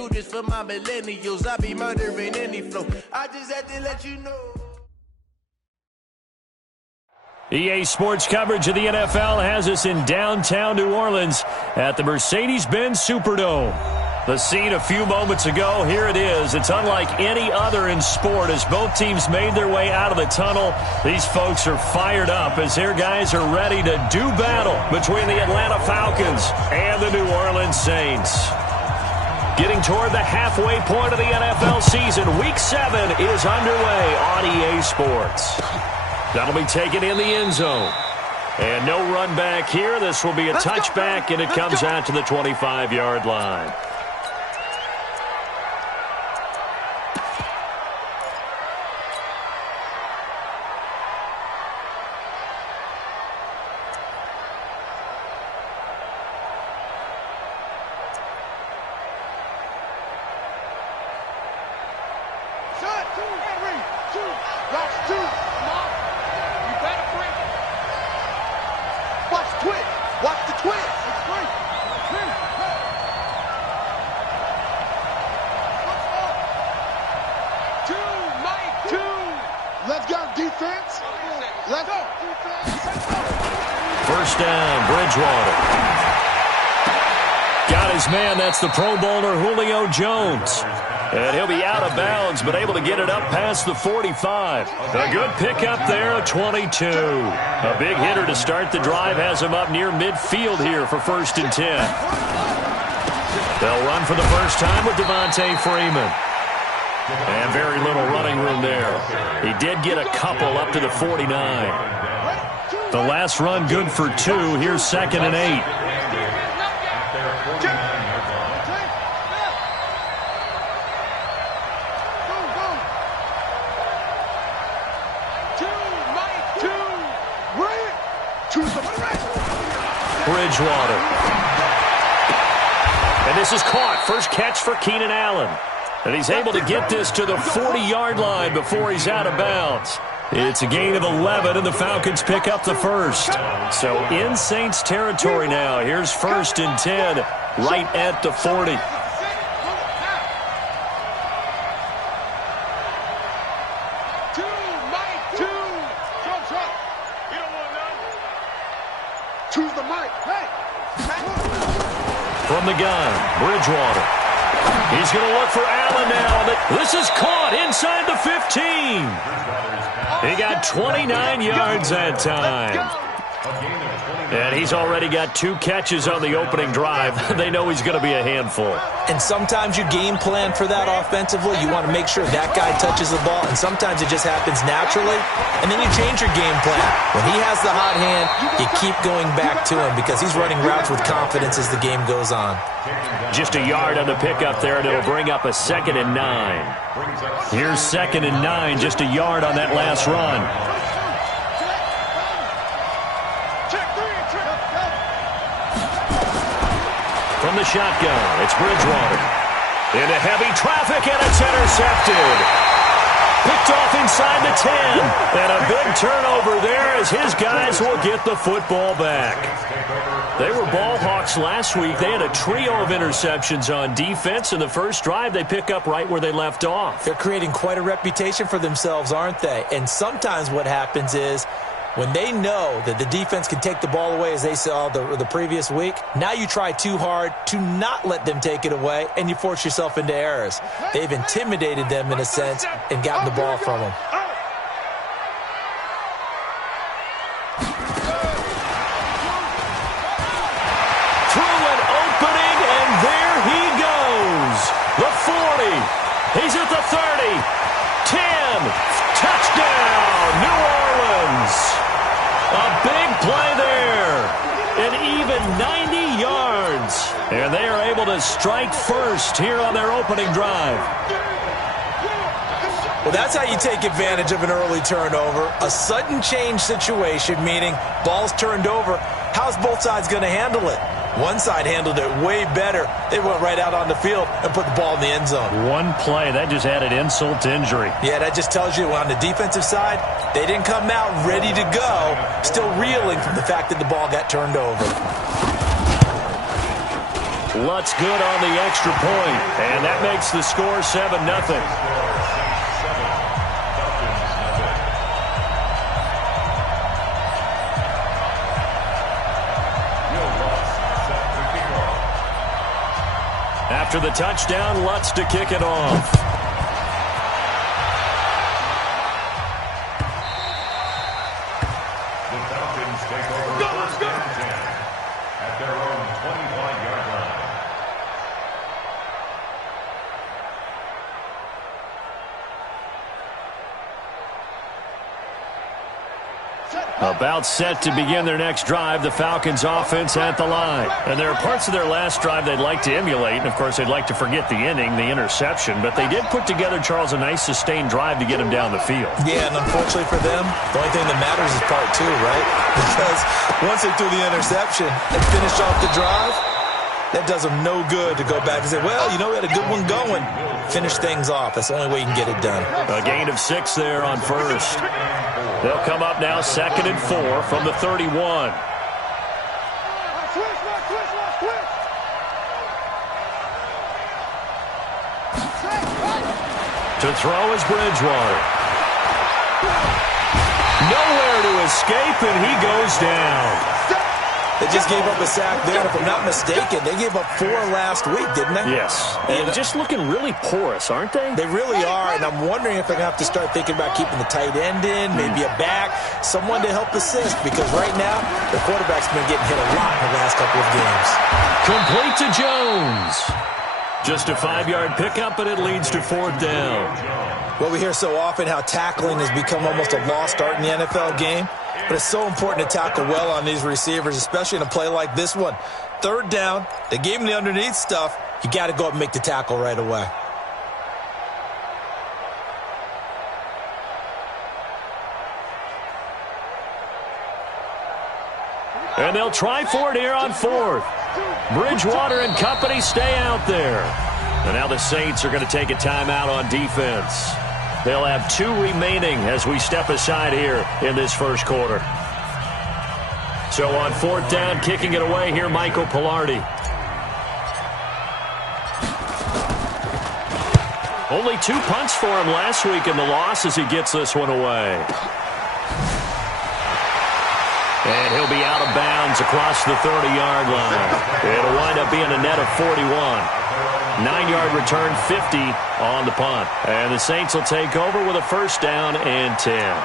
do this for my millennials. I be murdering any flow. I just had to let you know. EA Sports coverage of the NFL has us in downtown New Orleans at the Mercedes-Benz Superdome. The scene a few moments ago, here it is. It's unlike any other in sport as both teams made their way out of the tunnel. These folks are fired up as their guys are ready to do battle between the Atlanta Falcons and the New Orleans Saints. Getting toward the halfway point of the NFL season, Week 7 is underway on EA Sports. That'll be taken in the end zone. And no run back here. This will be a touchback, and it comes out to the 25-yard line. First down, Bridgewater. Got his man. That's the Pro Bowler Julio Jones. And he'll be out of bounds, but able to get it up past the 45. A good pickup there, a 22. A big hitter to start the drive has him up near midfield here for 1st and 10. They'll run for the first time with Devontae Freeman. And very little running room there. He did get a couple up to the 49. The last run good for 2. Here's 2nd and 8. Bridgewater. And this is caught. First catch for Keenan Allen. And he's able to get this to the 40-yard line before he's out of bounds. It's a gain of 11, and the Falcons pick up the first. So in Saints territory now. Here's 1st and 10, right at the 40. From the gun, Bridgewater. He's going to look for Allen now. This is caught inside the 15. He got 29 yards that time. And he's already got 2 catches on the opening drive. They know he's going to be a handful. And sometimes you game plan for that offensively. You want to make sure that guy touches the ball, and sometimes it just happens naturally. And then you change your game plan. When he has the hot hand, you keep going back to him because he's running routes with confidence as the game goes on. Just a yard on the pickup there, and it'll bring up a 2nd and 9. Here's 2nd and 9, just a yard on that last run. From the shotgun, it's Bridgewater. Into heavy traffic, and it's intercepted. Picked off inside the 10. And a big turnover there as his guys will get the football back. They were ball hawks last week. They had a trio of interceptions on defense. In the first drive, they pick up right where they left off. They're creating quite a reputation for themselves, aren't they? And sometimes what happens is, when they know that the defense can take the ball away, as they saw the previous week, now you try too hard to not let them take it away, and you force yourself into errors. They've intimidated them in a sense and gotten the ball from them. Through an opening, and there he goes. The 40. He's at the 30. 10. Touchdown, New Orleans. A big play there. An even 90 yards. And they are able to strike first here on their opening drive. Well, that's how you take advantage of an early turnover. A sudden change situation, meaning ball's turned over. How's both sides going to handle it? One side handled it way better. They went right out on the field and put the ball in the end zone. One play, that just added insult to injury. Yeah, that just tells you on the defensive side, they didn't come out ready to go, still reeling from the fact that the ball got turned over. Lutz good on the extra point, and that makes the score 7-0. After the touchdown, Lutz to kick it off. The Falcons take over first and 10 at their own 25-yard line. About set to begin their next drive, the Falcons offense at the line. And there are parts of their last drive they'd like to emulate. And, of course, they'd like to forget the inning, the interception. But they did put together, Charles, a nice sustained drive to get him down the field. Yeah, and unfortunately for them, the only thing that matters is part two, right? Because once they threw the interception and finished off the drive, that does them no good to go back and say, well, you know, we had a good one going. Finish things off. That's the only way you can get it done. A gain of 6 there on first. They'll come up now 2nd and 4 from the 31. To throw is Bridgewater. Nowhere to escape, and he goes down. They just gave up a sack there, and if I'm not mistaken, they gave up 4 last week, didn't they? Yes. And just looking really porous, aren't they? They really are, and I'm wondering if they're going to have to start thinking about keeping the tight end in, maybe a back, someone to help assist, because right now, the quarterback's been getting hit a lot in the last couple of games. Complete to Jones. Just a 5-yard pickup, and it leads to 4th down. Well, we hear so often how tackling has become almost a lost art in the NFL game. But it's so important to tackle well on these receivers, especially in a play like this one. 3rd down, they gave him the underneath stuff. You got to go up and make the tackle right away. And they'll try for it here on 4th. Bridgewater and company stay out there. And now the Saints are going to take a timeout on defense. They'll have 2 remaining as we step aside here in this first quarter. So on 4th down, kicking it away here, Michael Palardy. Only 2 punts for him last week in the loss as he gets this one away. And he'll be out of bounds across the 30-yard line. It'll wind up being a net of 41. 9-yard return, 50 on the punt. And the Saints will take over with a 1st down and 10.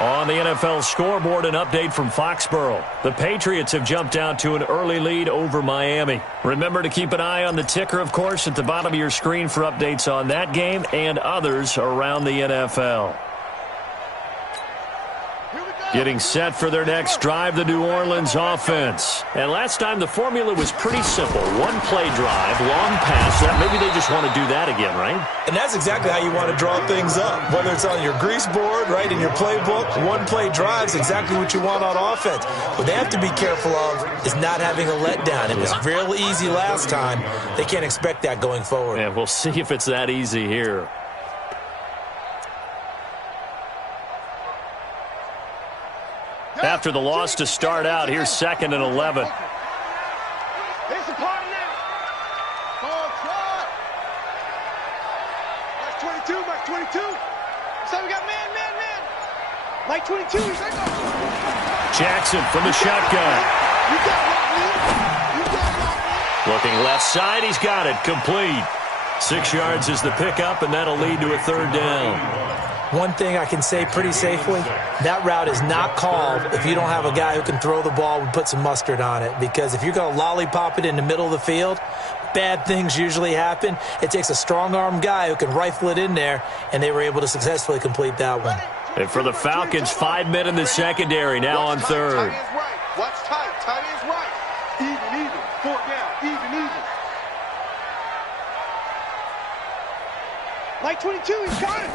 On the NFL scoreboard, an update from Foxborough. The Patriots have jumped out to an early lead over Miami. Remember to keep an eye on the ticker, of course, at the bottom of your screen for updates on that game and others around the NFL. Getting set for their next drive, the New Orleans offense. And last time the formula was pretty simple. 1-play drive, long pass. That maybe they just want to do that again, right? And that's exactly how you want to draw things up. Whether it's on your grease board, right, in your playbook, 1-play drive is exactly what you want on offense. What they have to be careful of is not having a letdown. It was real easy last time. They can't expect that going forward. And we'll see if it's that easy here. After the loss to start out, here's 2nd and 11. It's a party now. Ball trot. Mike 22, Mike 22. So we got man. Mike 22, he's like, oh. Jackson from the shotgun. You got it, man. Looking left side, he's got it. Complete. 6 yards is the pickup, and that'll lead to a 3rd down. One thing I can say pretty safely, that route is not called if you don't have a guy who can throw the ball and put some mustard on it. Because if you're going to lollipop it in the middle of the field, bad things usually happen. It takes a strong-arm guy who can rifle it in there, and they were able to successfully complete that one. And for the Falcons, 5 men in the secondary, now on 3rd. Tight end's right. Watch tight. Tight end's right. Even. 4th down. Even. Mike 22, he's got it.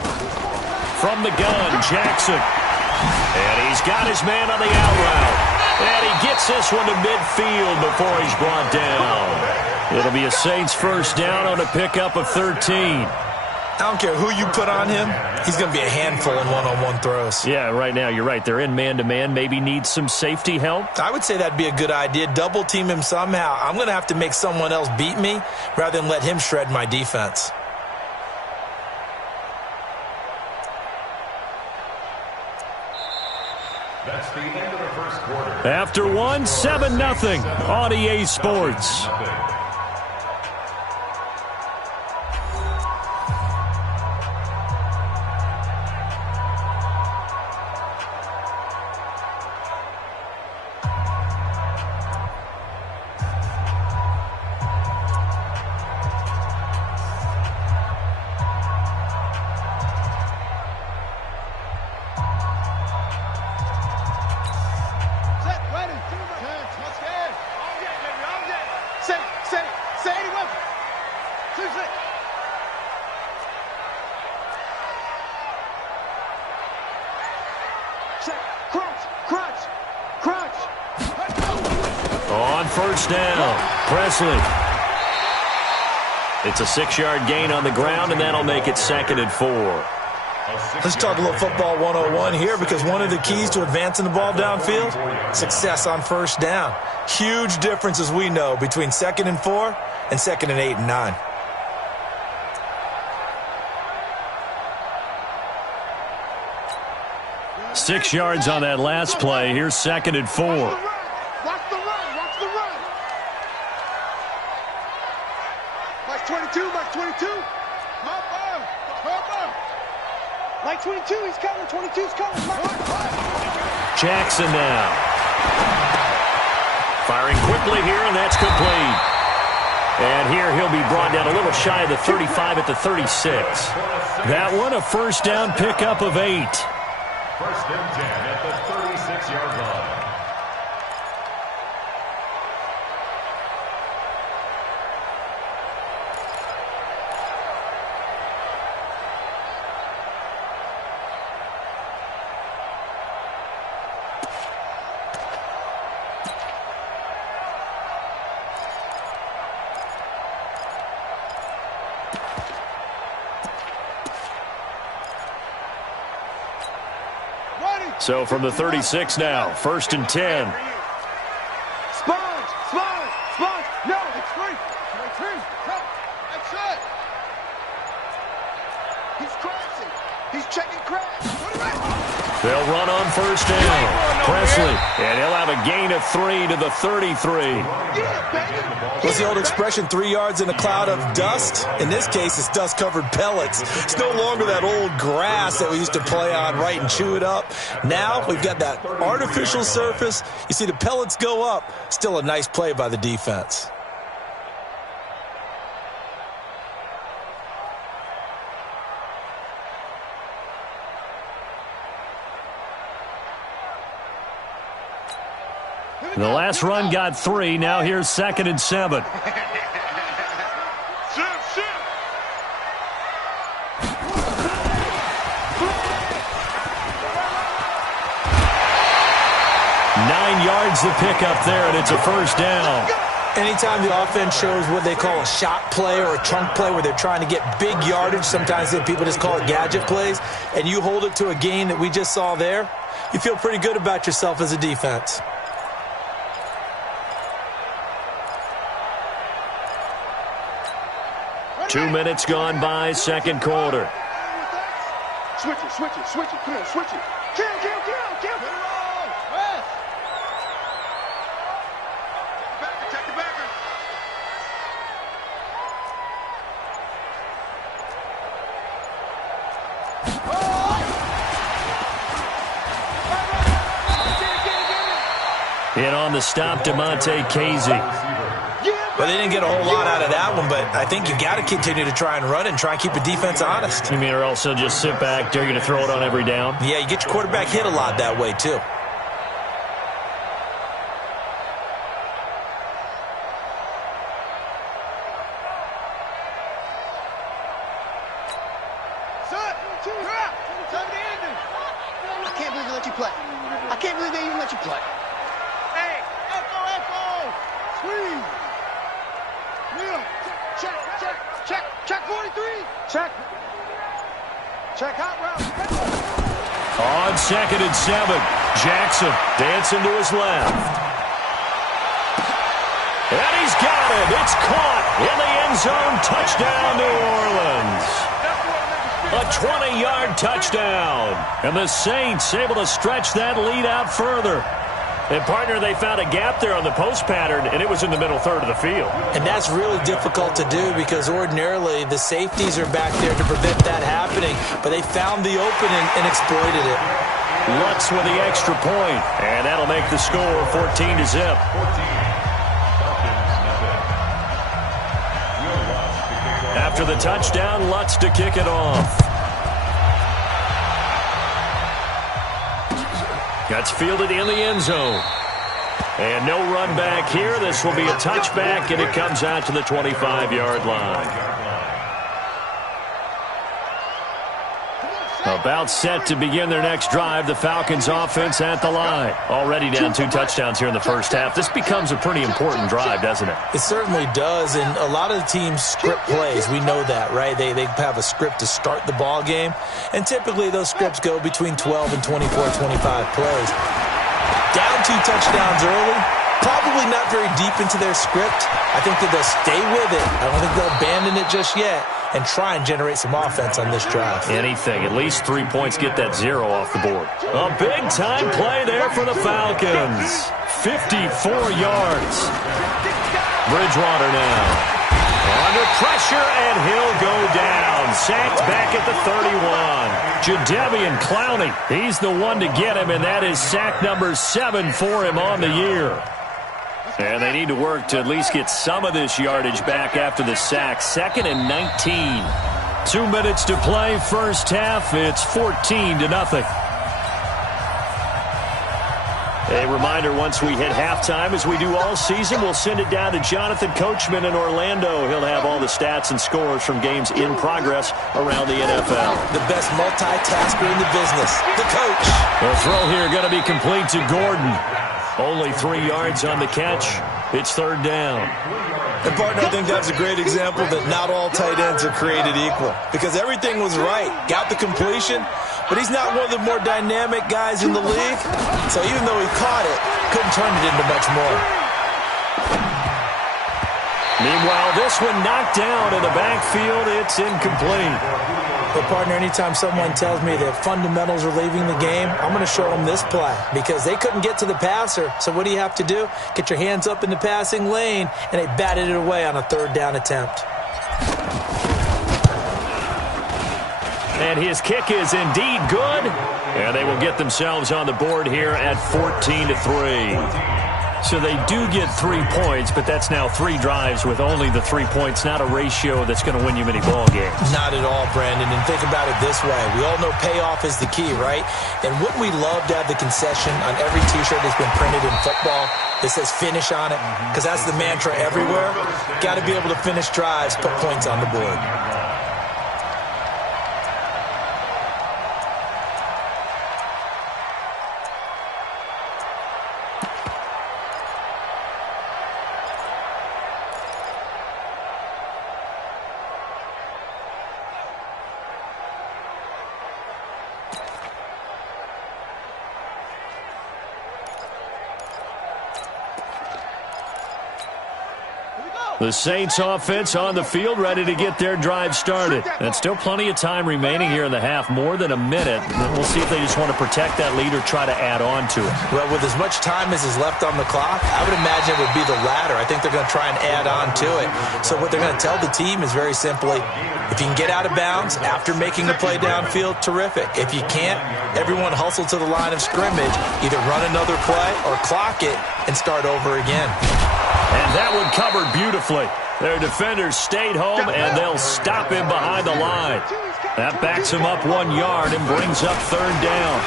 From the gun, Jackson. And he's got his man on the out route. And he gets this one to midfield before he's brought down. It'll be a Saints 1st down on a pickup of 13. I don't care who you put on him, he's going to be a handful in one-on-one throws. Yeah, right now you're right. They're in man-to-man. Maybe needs some safety help. I would say that'd be a good idea. Double team him somehow. I'm going to have to make someone else beat me rather than let him shred my defense. That's the end of the first quarter. After one, 7-0 on EA Sports. On first down, Presley. It's a 6-yard gain on the ground, and that'll make it 2nd and 4. Let's talk a little football 101 here, because one of the keys to advancing the ball downfield, success on first down. Huge difference, as we know, between 2nd and 4 and 2nd and 8 and 9. Six yards on that last play. Here's 2nd and 4. Watch the run. Watch the run. Mike 22. Mike 22. Mike 22. He's coming. 22's coming. Jackson now. Firing quickly here, and that's complete. And here he'll be brought down a little shy of the 35 at the 36. That one a first down pickup of 8. First and 10 at the 36-yard line. So from the 36 now, 1st and 10. Sponge. No, it's free. That's it. He's crashing. He's checking crash. They'll run on first down. Presley, and he'll have a gain of 3 to the 33. What's the old expression, 3 yards in a cloud of dust? In this case, it's dust-covered pellets. It's no longer that old grass that we used to play on, right, and chew it up. Now we've got that artificial surface. You see the pellets go up. Still a nice play by the defense. The last run got 3. Now here's 2nd and 7. Shoot. 9 yards to pick up there, and it's a first down. Anytime the offense shows what they call a shot play or a chunk play where they're trying to get big yardage, sometimes people just call it gadget plays, and you hold it to a gain that we just saw there, you feel pretty good about yourself as a defense. Two minutes gone by, second quarter. Switch it. Come on, switch it. Kill. Check the backer. In on the stop, DeMonte Casey. Well, they didn't get a whole lot out of that one, but I think you got to continue to try and run and try and keep the defense honest. You mean, or else they'll just sit back, they're going to throw it on every down? Yeah, you get your quarterback hit a lot that way, too. I can't believe they let you play. I can't believe they even let you play. Hey, Echo. Squeeze. Check 43. Check. Check out route. On 2nd and 7, Jackson dancing to his left. And he's got it. It's caught in the end zone. Touchdown, New Orleans. A 20-yard touchdown. And the Saints able to stretch that lead out further. And, partner, they found a gap there on the post pattern, and it was in the middle third of the field. And that's really difficult to do because ordinarily the safeties are back there to prevent that happening. But they found the opening and exploited it. Lutz with the extra point. And that'll make the score 14-0. After the touchdown, Lutz to kick it off. Gets fielded in the end zone. And no run back here. This will be a touchback, and it comes out to the 25-yard line. About set to begin their next drive. The Falcons offense at the line. Already down 2 touchdowns here in the first half. This becomes a pretty important drive, doesn't it? It certainly does, and a lot of the teams script plays. We know that, right? They have a script to start the ball game, and typically those scripts go between 12 and 24, 25 plays. Down 2 touchdowns early, probably not very deep into their script. I think that they'll stay with it. I don't think they'll abandon it just yet and try and generate some offense on this drive. Anything. At least 3 points, get that 0 off the board. A big-time play there for the Falcons. 54 yards. Bridgewater now. Under pressure, and he'll go down. Sacked back at the 31. Jadeveon Clowney, he's the one to get him, and that is sack number 7 for him on the year. And they need to work to at least get some of this yardage back after the sack. 2nd and 19. 2 minutes to play, first half. It's 14-0. A reminder, once we hit halftime, as we do all season, we'll send it down to Jonathan Coachman in Orlando. He'll have all the stats and scores from games in progress around the NFL. The best multitasker in the business, the coach. The throw here going to be complete to Gordon. Only 3 yards on the catch. It's 3rd down. And, partner, I think that's a great example that not all tight ends are created equal because everything was right. Got the completion, but he's not one of the more dynamic guys in the league. So even though he caught it, couldn't turn it into much more. Meanwhile, this one knocked down in the backfield. It's incomplete. But, partner, anytime someone tells me that fundamentals are leaving the game, I'm going to show them this play because they couldn't get to the passer. So what do you have to do? Get your hands up in the passing lane, and they batted it away on a 3rd down attempt. And his kick is indeed good. And they will get themselves on the board here at 14-3. So they do get 3 points, but that's now 3 drives with only the 3 points, not a ratio that's going to win you many ball games. Not at all, Brandon. And think about it this way. We all know payoff is the key, right? And wouldn't we love to have the concession on every T-shirt that's been printed in football that says finish on it? Because that's the mantra everywhere. Got to be able to finish drives, put points on the board. The Saints offense on the field, ready to get their drive started. And still plenty of time remaining here in the half, more than a minute. We'll see if they just want to protect that lead or try to add on to it. Well, with as much time as is left on the clock, I would imagine it would be the latter. I think they're going to try and add on to it. So what they're going to tell the team is very simply, if you can get out of bounds after making a play downfield, terrific. If you can't, everyone hustle to the line of scrimmage, either run another play or clock it and start over again. And that one covered beautifully. Their defenders stayed home, and they'll stop him behind the line. That backs him up 1 yard and brings up 3rd down.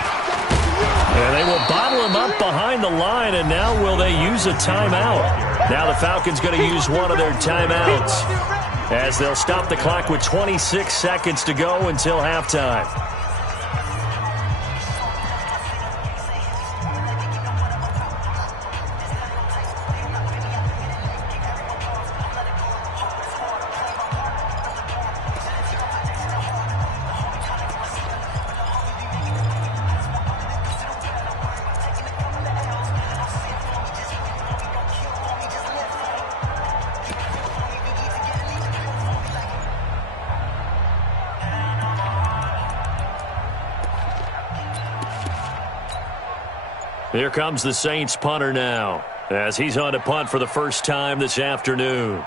And they will bottle him up behind the line, and now will they use a timeout? Now the Falcons going to use one of their timeouts as they'll stop the clock with 26 seconds to go until halftime. Here comes the Saints punter now, as he's on to punt for the first time this afternoon.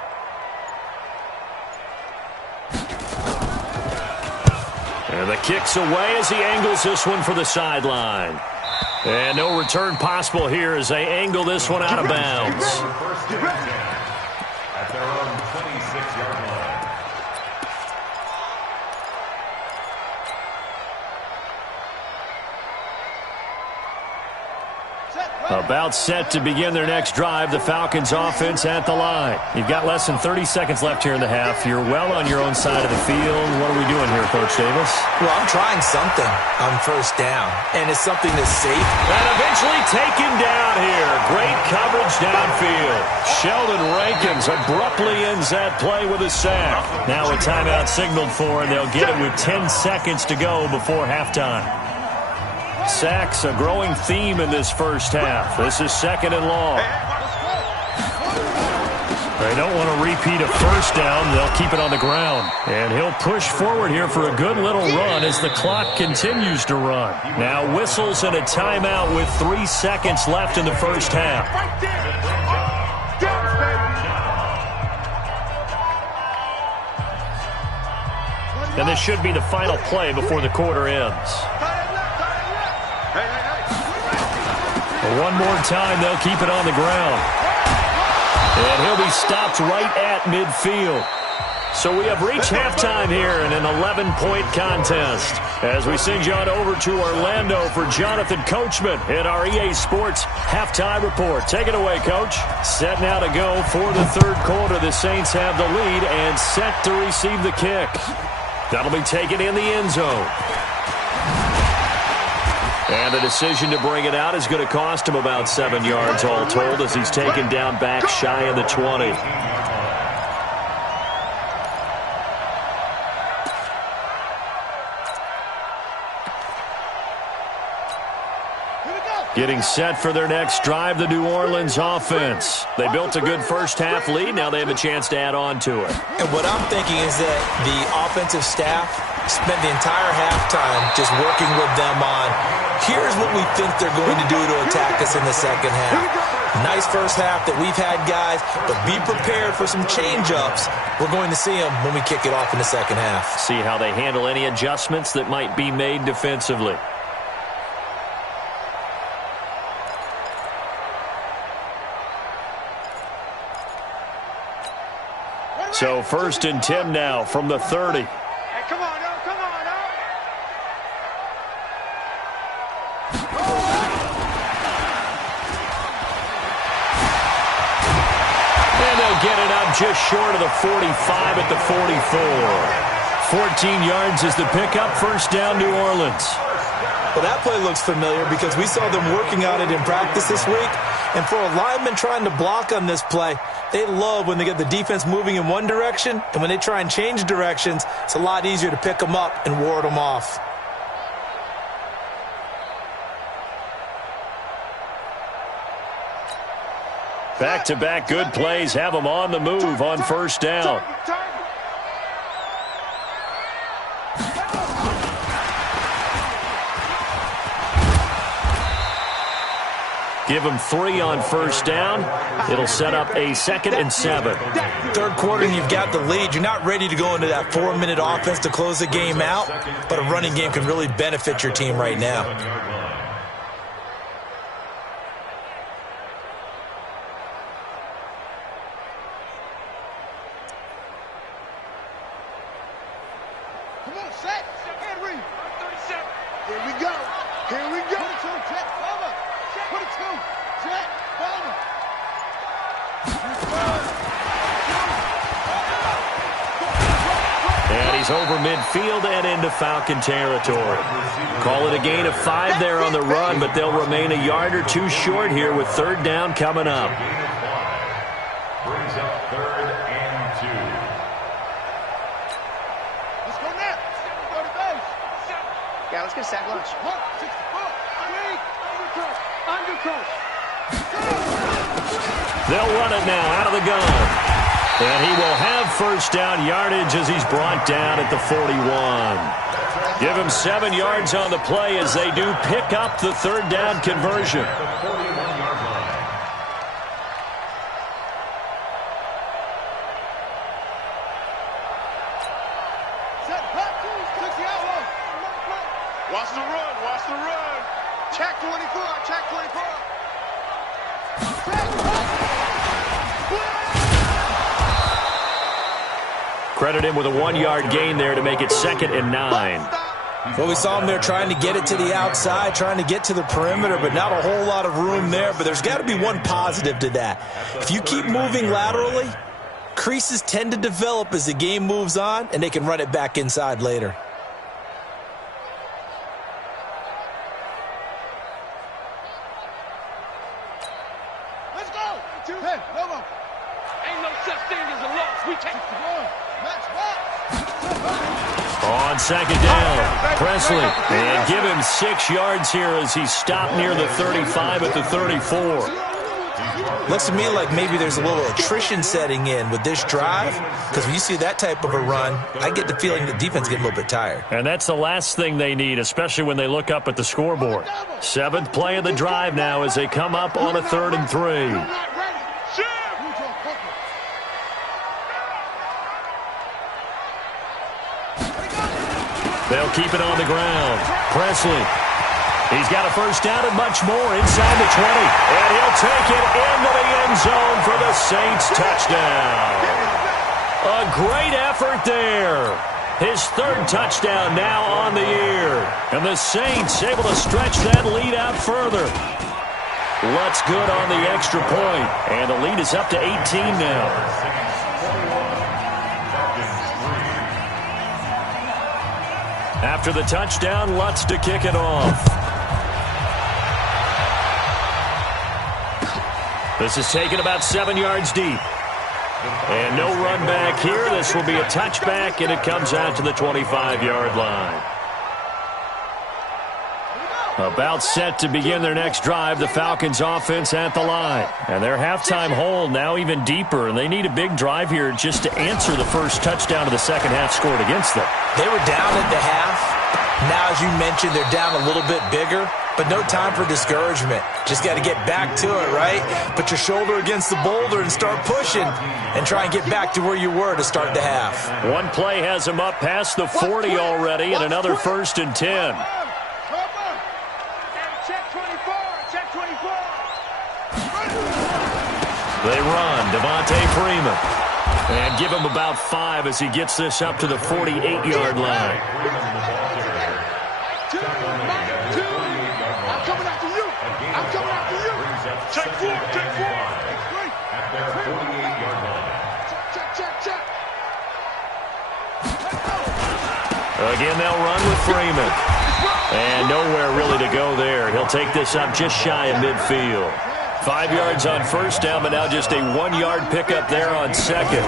And the kick's away as he angles this one for the sideline. And no return possible here as they angle this one out of bounds. At their own 26-yard line. About set to begin their next drive, the Falcons offense at the line. You've got less than 30 seconds left here in the half. You're well on your own side of the field. What are we doing here, Coach Davis? Well, I'm trying something on first down, and it's something that's safe. And eventually taken down here. Great coverage downfield. Sheldon Rankins abruptly ends that play with a sack. Now a timeout signaled for, and they'll get it with 10 seconds to go before halftime. Sacks, a growing theme in this first half. This is 2nd and long. They don't want to repeat a first down. They'll keep it on the ground. And he'll push forward here for a good little run as the clock continues to run. Now whistles and a timeout with 3 seconds left in the first half. And this should be the final play before the quarter ends. One more time, they'll keep it on the ground. And he'll be stopped right at midfield. So we have reached halftime here in an 11-point contest. As we send you on over to Orlando for Jonathan Coachman in our EA Sports Halftime Report. Take it away, Coach. Set now to go for the third quarter. The Saints have the lead and set to receive the kick. That'll be taken in the end zone. And the decision to bring it out is going to cost him about 7 yards all told as he's taken down back shy of the 20. Getting set for their next drive, the New Orleans offense. They built a good first half lead. Now they have a chance to add on to it. And what I'm thinking is that the offensive staff spent the entire halftime just working with them on, here's what we think they're going to do to attack us in the second half. Nice first half that we've had, guys, but be prepared for some change-ups. We're going to see them when we kick it off in the second half. See how they handle any adjustments that might be made defensively. So 1st and 10 now from the 30. Hey, come on, no, come on, no. And they'll get it up just short of the 45 at the 44. 14 yards is the pickup. First down, New Orleans. Well, that play looks familiar because we saw them working on it in practice this week. And for a lineman trying to block on this play, they love when they get the defense moving in one direction, and when they try and change directions, it's a lot easier to pick them up and ward them off. Back-to-back good plays have them on the move on first down. Give them 3 on first down. It'll set up a 2nd and 7. Third quarter and you've got the lead. You're not ready to go into that 4-minute offense to close the game out, but a running game can really benefit your team right now. Come on, set. And read. 37. Here we go. Here we go. Jet, cover. 22. Jet, cover. And he's over midfield and into Falcon territory. Call it a gain of 5 there on the run, but they'll remain a yard or 2 short here with third down coming up. Brings up 3rd and 2. Let's go now. Go to base. Yeah, let's get a sack lunch. 1, 6, 4, 3, undercut. They'll run it now out of the gun. And he will have first down yardage as he's brought down at the 41. Give him 7 yards on the play as they do pick up the third down conversion. Watch the run, watch the run. Check 24, check 24. Credit him with a 1-yard gain there to make it 2nd and 9. Well, we saw him there trying to get it to the outside, trying to get to the perimeter, but not a whole lot of room there. But there's got to be one positive to that. If you keep moving laterally, creases tend to develop as the game moves on, and they can run it back inside later. Let's go. 2, 10, come on. Ain't no such thing as a loss. We take the ball. Match back. On 2nd down, Presley. And give him 6 yards here as he stopped near the 35 at the 34. Looks to me like maybe there's a little attrition setting in with this drive, because when you see that type of a run, I get the feeling the defense getting a little bit tired. And that's the last thing they need, especially when they look up at the scoreboard. 7th play of the drive now as they come up on a 3rd and 3. They'll keep it on the ground. Presley. He's got a first down and much more inside the 20. And he'll take it into the end zone for the Saints touchdown. A great effort there. His 3rd touchdown now on the year. And the Saints able to stretch that lead out further. Lutz good on the extra point. And the lead is up to 18 now. After the touchdown, Lutz to kick it off. This is taken about 7 yards deep. And no run back here. This will be a touchback, and it comes out to the 25-yard line. About set to begin their next drive, the Falcons offense at the line. And their halftime hole now even deeper, and they need a big drive here just to answer the first touchdown of the second half scored against them. They were down at the half. Now, as you mentioned, they're down a little bit bigger, but no time for discouragement. Just got to get back to it, right? Put your shoulder against the boulder and start pushing and try and get back to where you were to start the half. One play has them up past the 40 already, and another 1st and 10. They run, Devontae Freeman. And give him about 5 as he gets this up to the 48-yard line. I'm coming after you. I'm coming after you. Check 4, check 4. At their 48-yard line. Check. Again, they'll run with Freeman. And nowhere really to go there. He'll take this up just shy of midfield. 5 yards on first down, but now just a 1-yard pickup there on 2nd.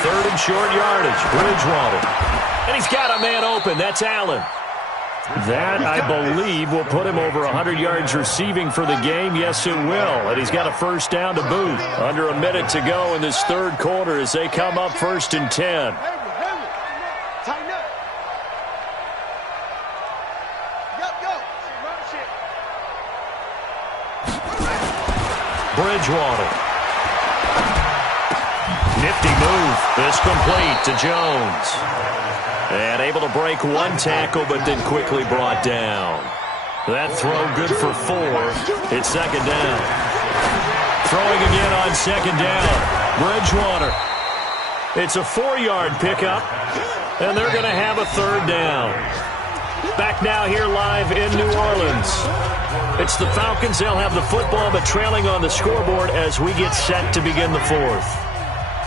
3rd and short yardage, Bridgewater. And he's got a man open. That's Allen. That, I believe, will put him over 100 yards receiving for the game. Yes, it will. And he's got a first down to boot. Under a minute to go in this 3rd quarter as they come up 1st and 10. Tighten up. Bridgewater. Nifty move. This complete to Jones. And able to break one tackle, but then quickly brought down. That throw good for 4. It's 2nd down. Throwing again on 2nd down. Bridgewater. It's a 4-yard pickup, and they're going to have a 3rd down. Back now here live in New Orleans. It's the Falcons. They'll have the football, but trailing on the scoreboard as we get set to begin the 4th.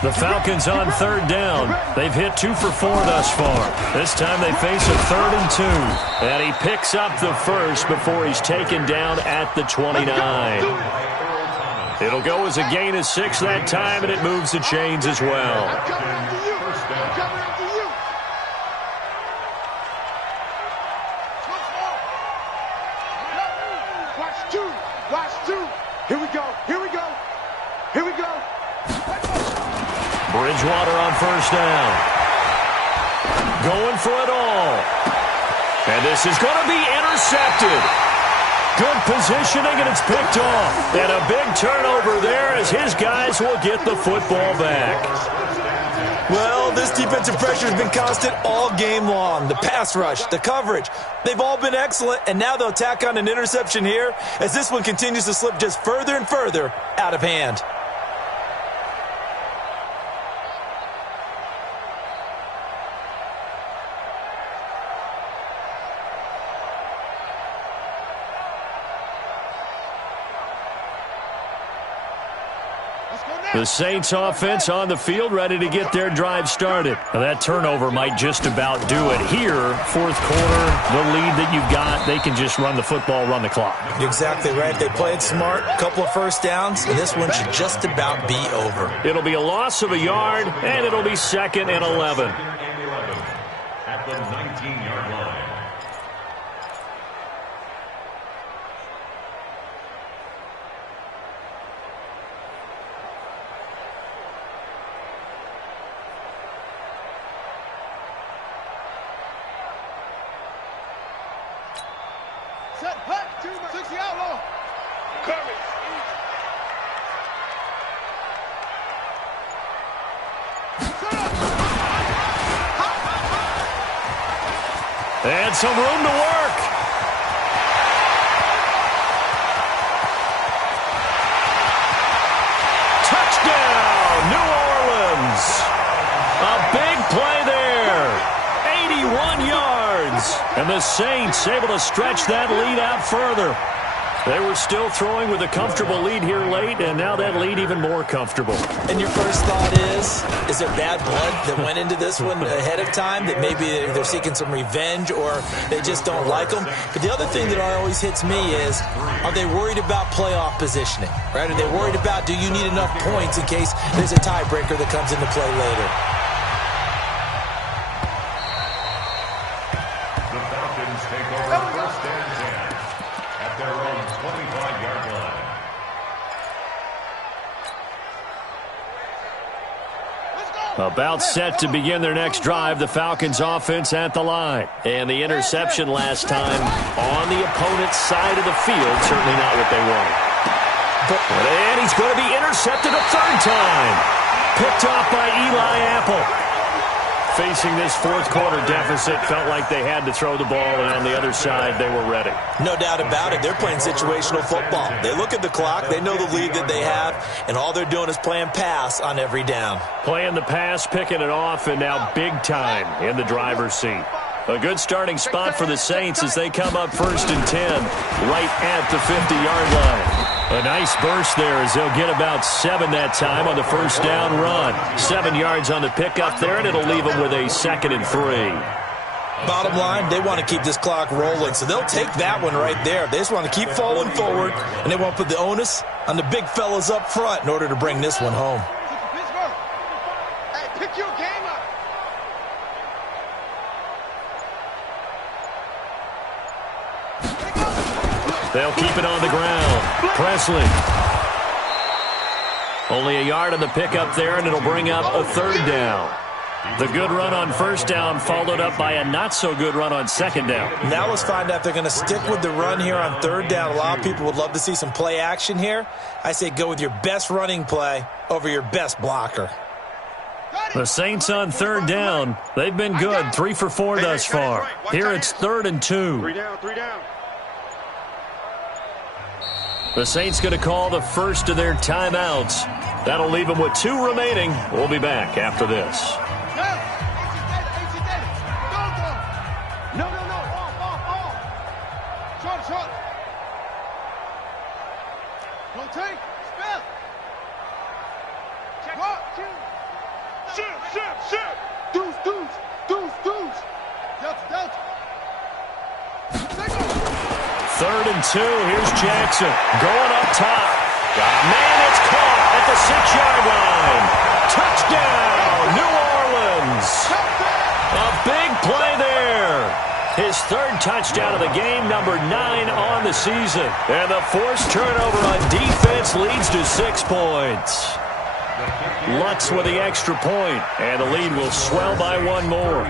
The Falcons on 3rd down. They've hit 2 for 4 thus far. This time they face a 3rd and 2. And he picks up the first before he's taken down at the 29. It'll go as a gain of 6 that time, and it moves the chains as well. I'm coming after you. I'm coming after you. Watch 2. Here we go. Bridgewater on first down. Going for it all. And this is going to be intercepted. Good positioning, and it's picked off. And a big turnover there as his guys will get the football back. Well, this defensive pressure has been constant all game long. The pass rush, the coverage, they've all been excellent, and now they'll tack on an interception here as this one continues to slip just further and further out of hand. The Saints offense on the field, ready to get their drive started. Now that turnover might just about do it here. Fourth quarter, the lead that you've got, they can just run the football, run the clock. Exactly right. They played smart, a couple of first downs, and this one should just about be over. It'll be a loss of a yard, and it'll be 2nd and 11. At the 19-yard line. Set, hut, 60 outlaw. Coverage. And some room to work. Touchdown, New Orleans. A big play there. 81 yards. And the Saints able to stretch that lead out further. They were still throwing with a comfortable lead here late, and now that lead even more comfortable. And your first thought is there bad blood that went into this one ahead of time, that maybe they're seeking some revenge or they just don't like them? But the other thing that always hits me is, are they worried about playoff positioning? Right? Are they worried about, do you need enough points in case there's a tiebreaker that comes into play later? The Falcons take over 1st and 10 at their own 25-yard line. About set to begin their next drive, the Falcons offense at the line. And the interception last time on the opponent's side of the field, certainly not what they wanted. And he's going to be intercepted a third time. Picked off by Eli Apple. Facing this fourth quarter deficit, felt like they had to throw the ball, and on the other side, they were ready. No doubt about it. They're playing situational football. They look at the clock, they know the lead that they have, and all they're doing is playing pass on every down. Playing the pass, picking it off, and now big time in the driver's seat. A good starting spot for the Saints as they come up 1st and 10, right at the 50-yard line. A nice burst there as they'll get about 7 that time on the first down run. 7 yards on the pickup there, and it'll leave them with a 2nd and 3. Bottom line, they want to keep this clock rolling, so they'll take that one right there. They just want to keep falling forward, and they want to put the onus on the big fellas up front in order to bring this one home. Hey, pick your game up. They'll keep it on the ground. Presley. Only a yard on the pickup there, and it'll bring up a 3rd down. The good run on 1st down followed up by a not-so-good run on 2nd down. Now let's find out if they're going to stick with the run here on 3rd down. A lot of people would love to see some play action here. I say go with your best running play over your best blocker. The Saints on 3rd down. They've been good, 3 for 4 thus far. Here it's 3rd and 2. 3 down, 3 down. The Saints going to call the first of their timeouts. That'll leave them with 2 remaining. We'll be back after this. No. Off. Short. Don't take. Spell. Check. Walk. Shoot. Deuce. Delta. 3rd and 2. Here's Jackson going up top. Man, it's caught at the 6-yard line. Touchdown, New Orleans. A big play there. His 3rd touchdown of the game, number 9 on the season. And the forced turnover on defense leads to 6 points. Lutz with the extra point, and the lead will swell by 1 more.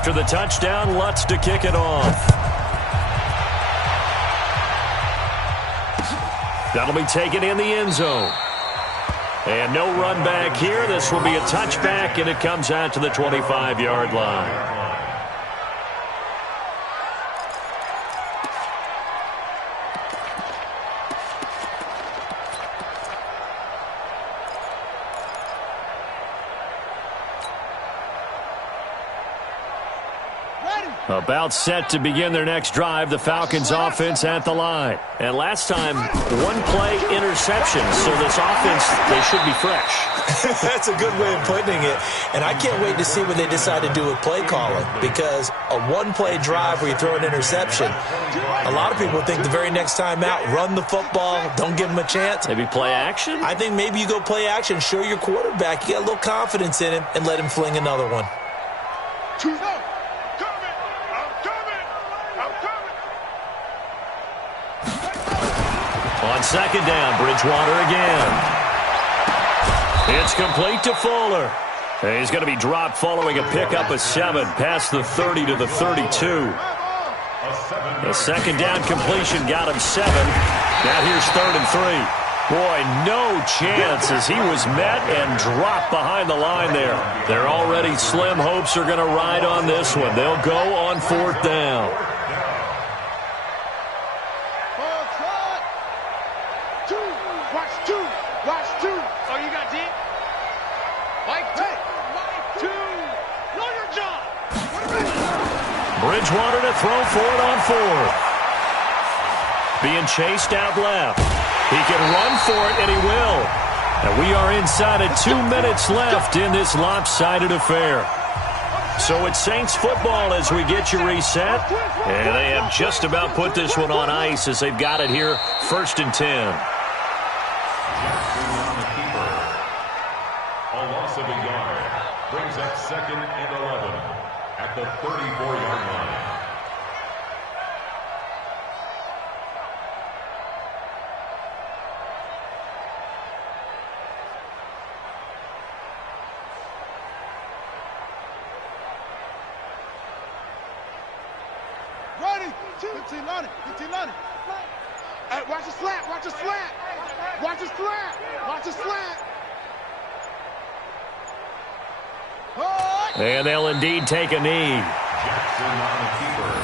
After the touchdown, Lutz to kick it off. That'll be taken in the end zone. And no run back here. This will be a touchback, and it comes out to the 25-yard line. About set to begin their next drive, the Falcons offense at the line. And last time, one play interception. So this offense, they should be fresh. That's a good way of putting it. And I can't wait to see what they decide to do with play calling, because a one-play drive where you throw an interception, a lot of people think the very next time out, run the football, don't give them a chance. Maybe play action? I think maybe you go play action, show your quarterback you got a little confidence in him, and let him fling another one. On second down, Bridgewater again. It's complete to Fuller. He's going to be dropped following a pickup of 7 past the 30 to the 32. The second down completion got him 7. Now here's 3rd and 3. Boy, no chance as he was met and dropped behind the line there. Their already slim hopes are going to ride on this one. They'll go on 4th down. Bridgewater to throw for it on 4th. Being chased out left. He can run for it, and he will. And we are inside of 2 minutes left in this lopsided affair. So it's Saints football as we get you reset. And they have just about put this one on ice as they've got it here, 1st and 10. A loss of a yard brings up 2nd and 11 at the 34-yard line. Ready? 15 on it. 15 on it. Hey, watch the slant. Watch the slant. Watch the slant. Watch the slant. And they'll indeed take a knee. Jackson on the keeper.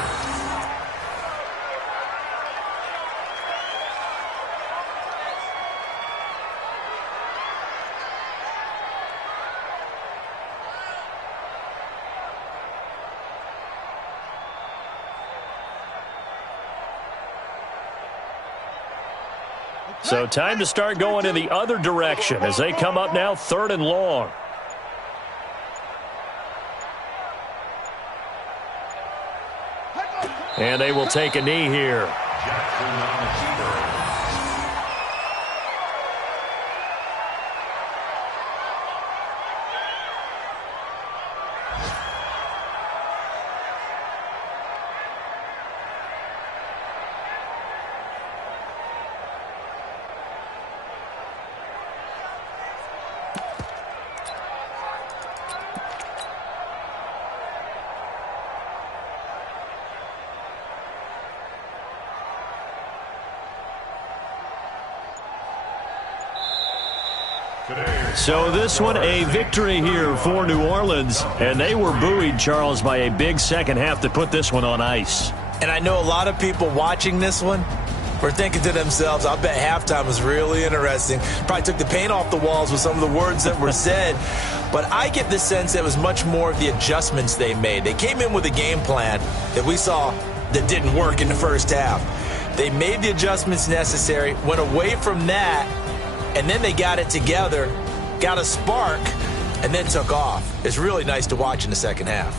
So time to start going in the other direction as they come up now 3rd and long. And they will take a knee here. Jackson on the keeper. So this one, a victory here for New Orleans. And they were buoyed, Charles, by a big second half to put this one on ice. And I know a lot of people watching this one were thinking to themselves, I bet halftime was really interesting. Probably took the paint off the walls with some of the words that were said. But I get the sense that it was much more of the adjustments they made. They came in with a game plan that we saw that didn't work in the first half. They made the adjustments necessary, went away from that, and then they got it together, got a spark, and then took off. It's really nice to watch in the second half.